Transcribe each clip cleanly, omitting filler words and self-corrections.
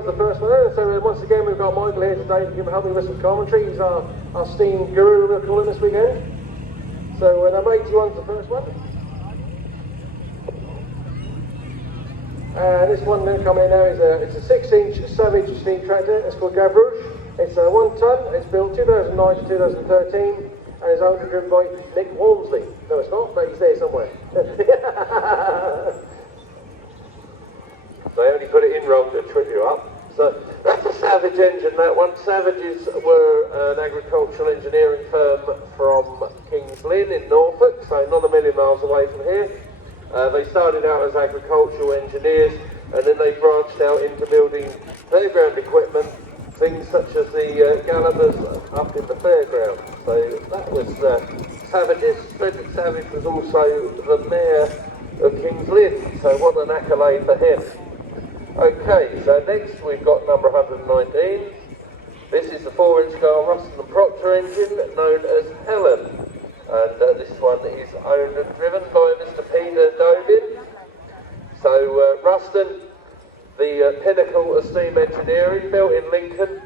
runs the first one there. So once again, we've got Michael here today to help me with some commentary. He's our steam guru, we'll call him this weekend. So number 81's the first one. And this one then coming in now is it's a 6-inch Savage steam tractor. It's called Gavrouche. It's 1 tonne. It's built 2009 to 2013. And it's owned and driven by Nick Walmsley. No, it's not, but he's there somewhere. They only put it in wrong to trip you up. So that's a Savage engine, that one. Savages were an agricultural engineering firm from Kings Lynn in Norfolk, so not a million miles away from here. They started out as agricultural engineers, and then they branched out into building fairground equipment, things such as the gallopers up in the fairground. So that was Savages. Frederick Savage was also the mayor of Kings Lynn, so what an accolade for him. Okay, so next we've got number 119. This is the 4-inch scale Ruston and Proctor engine known as Helen. And this one is owned and driven by Mr. Peter Dobin. So Ruston, the pinnacle of steam engineering, built in Lincoln.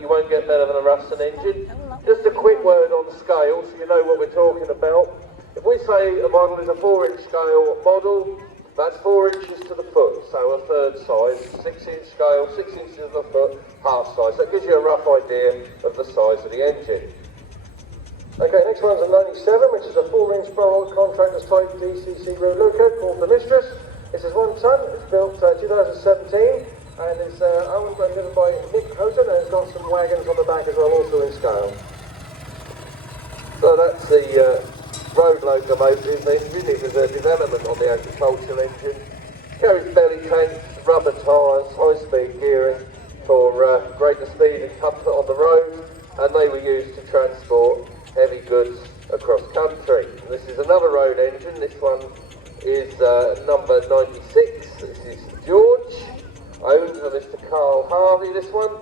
You won't get better than a Ruston engine. Just a quick word on scale so you know what we're talking about. If we say a model is a 4-inch scale model, that's 4 inches to the foot, so a third size. 6-inch scale, 6 inches to the foot, half size. That gives you a rough idea of the size of the engine. Okay, next one's a 97, which is a 4-inch barrel contractor's type DCC road loco called the Mistress. This is 1 tonne. It's built 2017, and it's owned and driven by Nick Houghton, and it's got some wagons on the back as well, also in scale. So that's the road locomotive. They really was a development on the agricultural engine. Carries belly tanks, rubber tyres, high-speed gearing for greater speed and comfort on the road, and they were used to transport heavy goods across country. And this is another road engine. This one is number 96. This is George, owned by Mr. Carl Harvey, this one.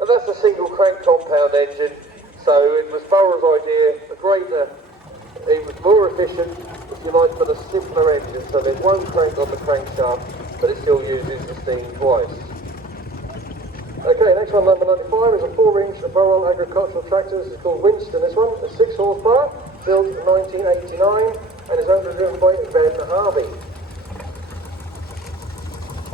And that's a single crank compound engine. So it was Burrell's idea, it was more efficient, if you like, for the simpler engine. So there's one crank on the crankshaft, but it still uses the steam twice. Okay, next one, number 95, is a 4-inch Burrell agricultural tractor. This is called Winston, this one. It's 6 horsepower, built in 1989, and is owned and driven by Ben Harvey.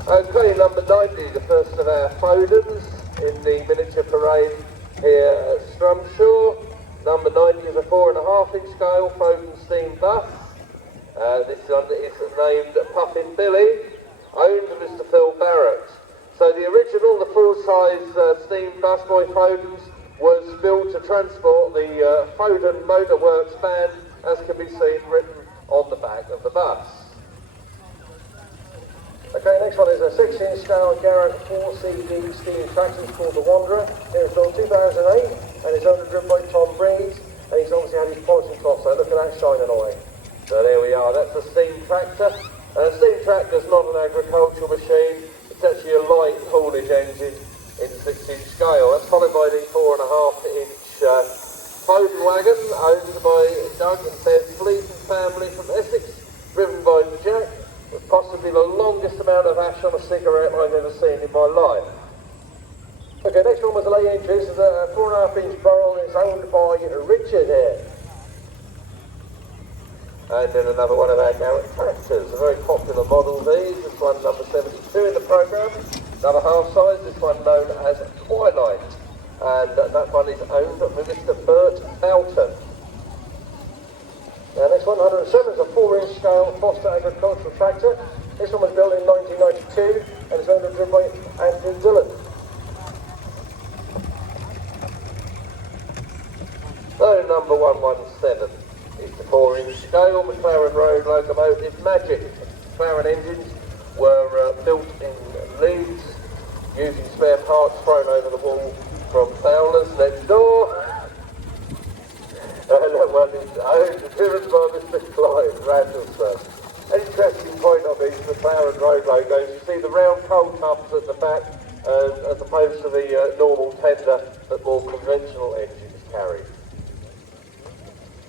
Okay, number 90, the first of our Fodens in the miniature parade here at Strumpshaw. Number 90 is a 4.5-inch scale Foden steam bus. This one is named Puffin Billy, owned by Mr. Phil Barrett. So the original, the full-size steam bus by Fodens, was built to transport the Foden Motor Works van, as can be seen written on the back of the bus. Okay, next one is a 6-inch scale Garrett 4CD steam tractor. It's called the Wanderer. It was built 2008, and it's owned and driven by Tom Breeze, and he's obviously had his polishing cloth, so look at that shining away. So there we are, that's a steam tractor. A steam tractor is not an agricultural machine. It's actually a light haulage engine in 6-inch scale. That's followed by the 4.5-inch Foden wagon, owned by Doug and Bev Fleet and family from Essex, driven by Jack, with possibly the longest amount of ash on a cigarette I've ever seen in my life. Okay, next one was a late entry. This is a 4.5-inch Burrell. It's owned by Richard here. And then another one of our Garrett tractors, a very popular model these. This one number 72 in the programme, another half size, this one known as Twilight. And that one is owned by Mr. Bert Boughton. Now next one, 107, is a 4-inch scale Foster agricultural tractor. This one was built in 1992 and is owned and driven by Andrew Dillon. So number 117. It's the 4-inch scale McLaren Road locomotive Magic. McLaren engines were built in Leeds using spare parts thrown over the wall from Fowler's next door. And that one is owned and driven by Mr. Clive Randallson. An interesting point on these McLaren Road logos, you see the round coal tubs at the back as opposed to the normal tender that more conventional engines carry.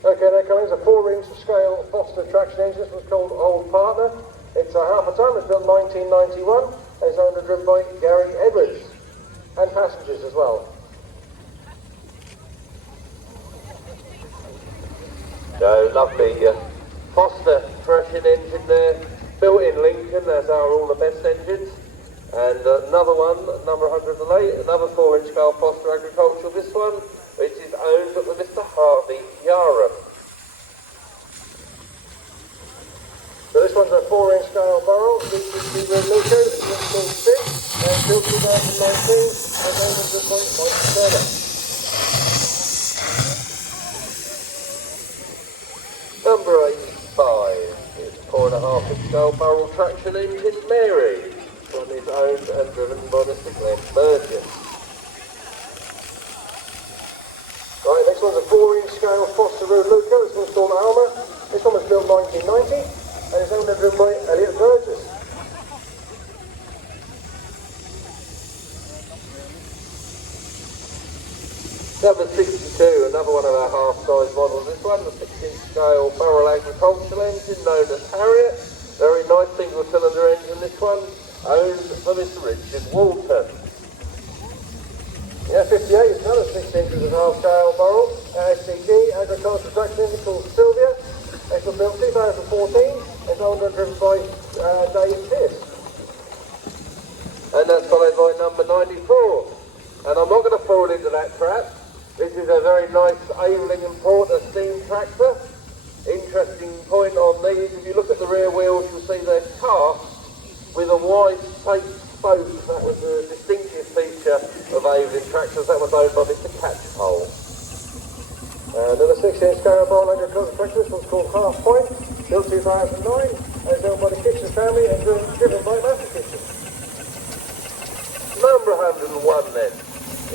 Okay, there comes a 4-inch scale Foster traction engine. This was called Old Partner. It's a half a tonne. It's built 1991, and it's owned and driven by Gary Edwards, and passengers as well. So lovely Foster thrashing engine there, built in Lincoln, as are all the best engines. And another one, number 108, another 4-inch scale Foster Agricultural, this one, which is owned by Mr. Harvey Yaram. So this one's a 4-inch scale barrel, VCC Reluco, it's installed 6, and built 2019, and owned and driven by Mike Turner. Number 85 is 4.5-inch scale barrel traction engine Mary. This one is owned and driven by Mr. Glenn Burgess. Right, next one's a 4-inch scale Foster Reluco, this one's called Alma. This one was built 1990, and it's owned and driven by Elliot Burgess. Number 62, another one of our half-size models. This one, the 6-inch scale barrel agricultural engine known as Harriet. Very nice single-cylinder engine, this one, owned by Mr. Richard Walton. Yeah, 58 is another 6 inches of half-scale barrel, SCG agricultural traction engine called Sylvia. It was built 2014, it's owned and driven by Dave Pierce. And that's followed by number 94. And I'm not going to fall into that trap. This is a very nice Aveling and Porter steam tractor. Interesting point on these, if you look at the rear wheels, you'll see they're cast with a wide tape spoke. That was a distinctive feature of Aveling tractors. That was owned by Mr. Catchpole. Another 6-inch scale barrel agricultural tractor, this one's called Half Point, built 2009, and it's owned by the Kitchen family and driven by Master Kitchen. Number 101 then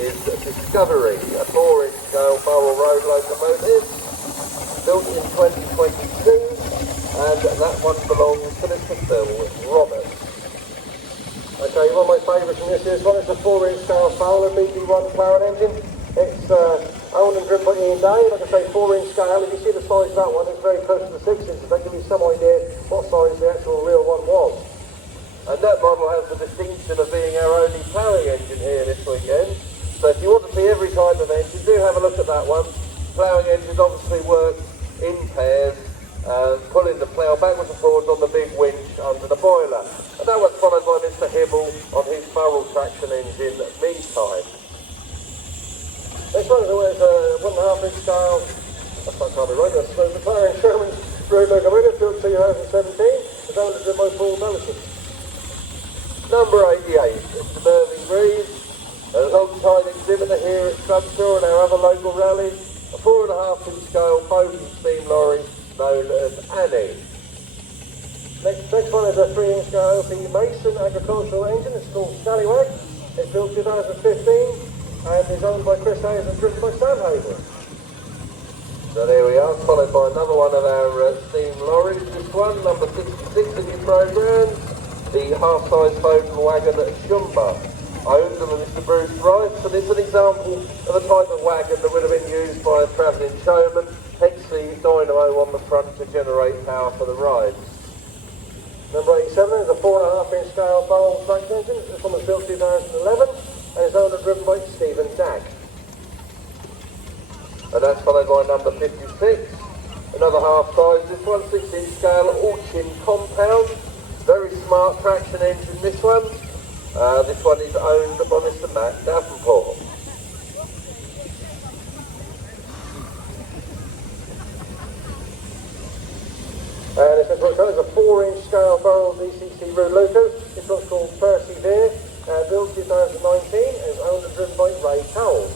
is Discovery, a 4-inch scale barrel road locomotive, built in 2022, and that one belongs to Mr. Phil Roberts. Okay, one of my favourites from this one is the 4-inch scale Fowler BB1 McLaren engine. It's owned and driven by Ian Day, like I say, 4-inch scale. If you see the size of that one, it's very close to the 6 inches. That gives you some idea what size the actual real one was. And that model has the distinction of being our only ploughing engine here this weekend. So if you want to see every type of engine, do have a look at that one. Ploughing engines obviously work in pairs, pulling the plough backwards and forwards on the big winch under the boiler. And that was followed by Mr. Hibble on his barrel traction engine meantime. Next one is a 1.5-inch scale, that's not can't be right, that's the McLaren Sherman's road locomotive, built 2017. It's owned and driven by Paul Mellison. Number 88 is the Mervyn Breeze, a long-time exhibitor here at Strumpshaw and our other local rallies, a 4.5-inch scale Bowden steam lorry known as Annie. Next one is a 3-inch scale LP Mason agricultural engine, it's called Scallywag. It's built 2015 and is owned by Chris Hayes and driven by Sam Hayes. So there we are, followed by another one of our steam lorries, this one, number 66 in your programme. The half-size Bowden wagon at Shumba, owned by Mr. Bruce Rice, and it's an example of a type of wagon that would have been used by a travelling showman, hence the dynamo on the front to generate power for the rides. Number 87 is a 4.5-inch scale barrel traction engine. This one was built 2011 and is owned and driven by Stephen Dack. And that's followed by number 56, another half-size, this one 6-inch scale Auchin compound. Very smart traction engine, this one. This one is owned by Mr. Matt Davenport. And this one is a 4-inch scale barrel DCC road loco. This one's called Persevere, built 2019 and is owned and driven by Ray Cowell.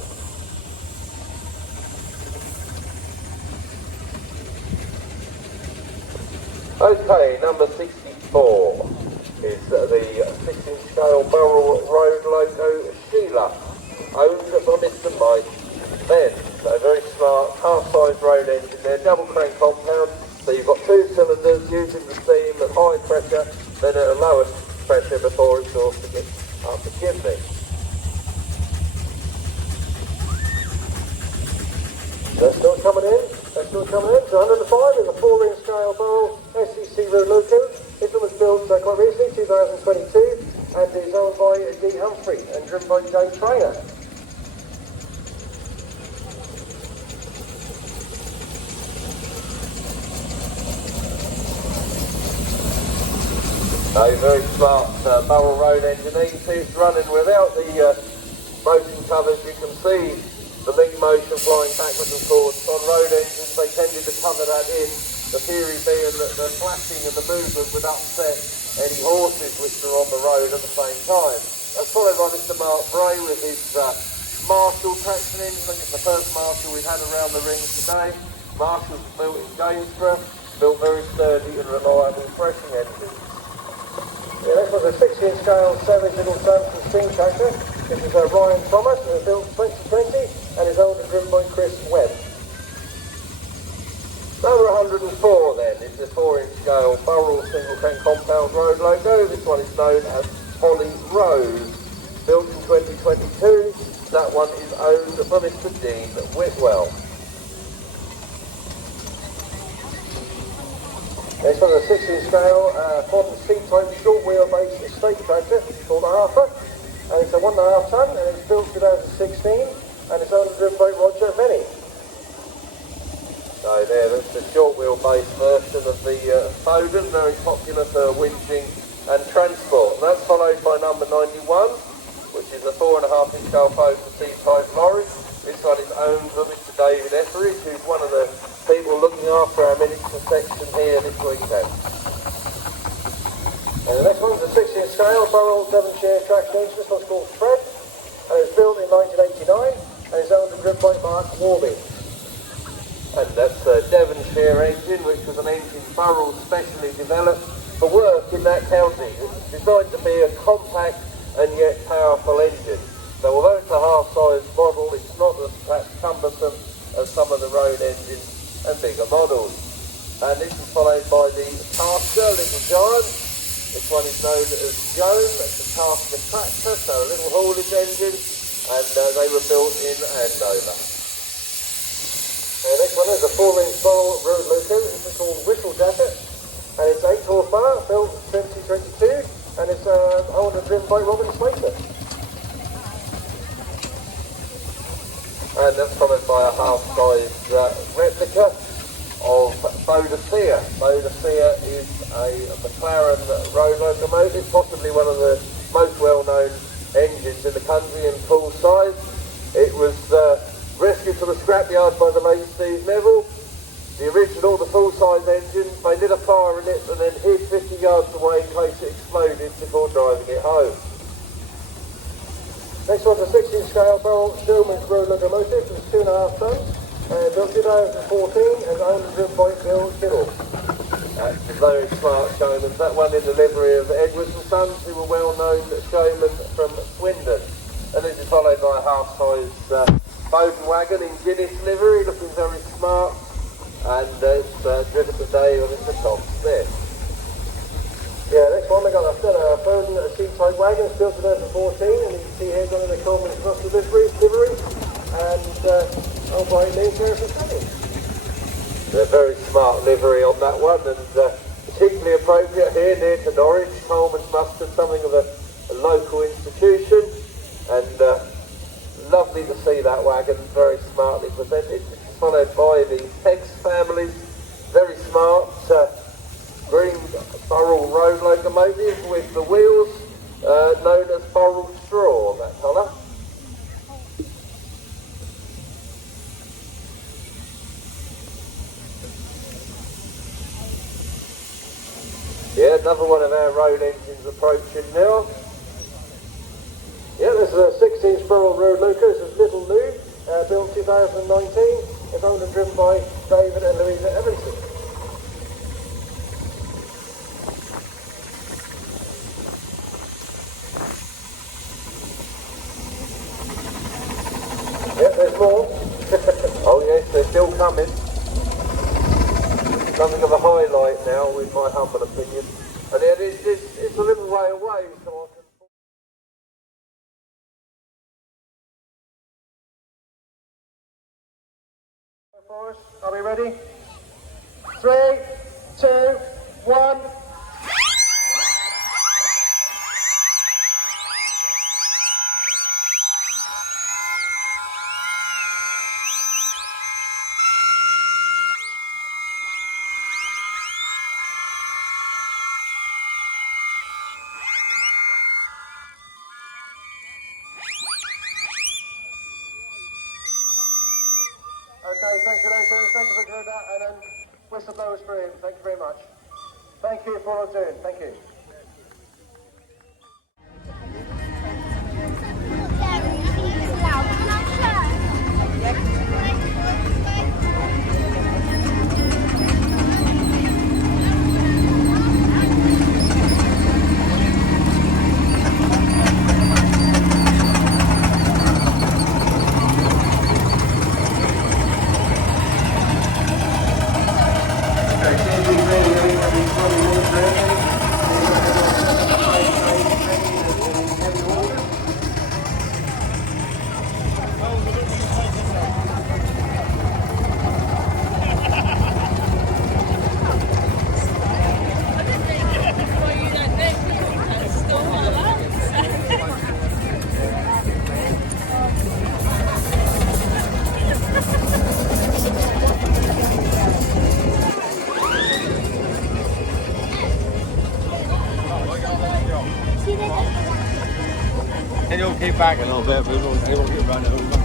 Okay, number 64 is the 6-inch scale barrel road loco Sheila, owned by Mr. Mike Ben. So very smart, half-size road engine there, double crank compound. So you've got 2 cylinders using the steam at high pressure, then at a lower pressure before it's off to get up the chimney. That's still coming in. So 105 is a 4-inch scale barrel SCC road loco. This one was built quite recently, 2022, and is owned by D. Humphrey and driven by Dave Trainer. A very smart barrel road engine. You can see it's running without the motion covers. You can see the Meep motion flying backwards and forwards. On road engines they tended to cover that in, the theory being that the flashing and the movement would upset any horses which are on the road at the same time. That's followed by Mr. Mark Bray with his Marshall traction engine. I think it's the first Marshall we've had around the ring today. Marshall's built in Gainsborough, built very sturdy and reliable threshing engines. Yeah, this was a 16 scale Savage Little Samson steam tractor. This is Ryan Thomas, who was built 2020 and is owned and driven by Chris Webb. Number 104 then is the 4-inch scale Burrell single crank compound road loco. This one is known as Holly Rose. Built in 2022. That one is owned by Mr. Dean Whitwell. This one's a 16 scale modern C-type short wheelbase estate tractor called Arthur, and it's a 1.5 tonne and it's built 2016 and it's owned and driven by Roger Venny. So there, that's the short wheelbase version of the Foden, very popular for winching and transport. And that's followed by number 91, which is a 4.5-inch scale Foden C-type lorry. This one is owned by Mr. David Etheridge, who's one of the people looking after our miniature section here this weekend. And the next one's a 16 scale Burrell Devonshire traction engine. This one's called Fred, and it was built in 1989 and it's owned and driven by Mark Warby. And that's a Devonshire engine, which was an engine Burrell specially developed for work in that county. It's designed to be a compact and yet powerful engine. So although it's a half-size model, it's not as perhaps cumbersome as some of the road engines and bigger models. And this is followed by the Tasker Little Giant. This one is known as Joan. It's a Tasker tractor, so a little haulage engine, and they were built in Andover. The next one is a 4-inch Burrell road loco. This is called Whistle Jacket, and it's 8 horsepower, built 2022, and it's owned and driven by Robin Slater. And that's followed by a half-size replica of Bodicea. Bodicea is a McLaren road locomotive, possibly one of the most well-known engines in the country in full size. It was rescued from the scrapyard by the late Steve Neville. The original, the full-size engine, they lit a fire in it and then hid 50 yards away in case it exploded before driving it home. Next one's a 16 scale Burrell Showman's road locomotive. It's 2.5 tonnes, built 2014 and owned and driven by Bill Kittle. That's a very smart showman. That one in the livery of Edwards and Sons, who were well-known showmen from Swindon. And this is followed by a half-size Bowden wagon in Guinness livery, looking very smart. And it's driven today on the top there. Yeah, next one we got a Bowden C-type wagon. It's built in 2014, and you can see here going in the Coleman Cluster livery, and owned by Lee Garrison Fanning. They're very smart livery on that one, and particularly appropriate here near to Norwich. Coleman's Mustard, something of a local institution, and lovely to see that wagon very smartly presented. Followed by the Tex families, very smart green Burrell road locomotive with the wheels known as Burrell straw, that colour. Yeah, another one of our road engines approaching now. Yeah, this is a 16-inch Burrell road loco. This is Little Lou, built 2019. It's owned and driven by David and Louisa Evanson. Yep, there's more. Oh yes, they're still coming. Something of a highlight now, in my humble opinion. And it's a little way away, so I can... Are we ready? 3, 2, 1. Whistleblowers for him. Thank you very much. Thank you for all doing. Thank you. And you'll keep back a little bit, but it won't get run over.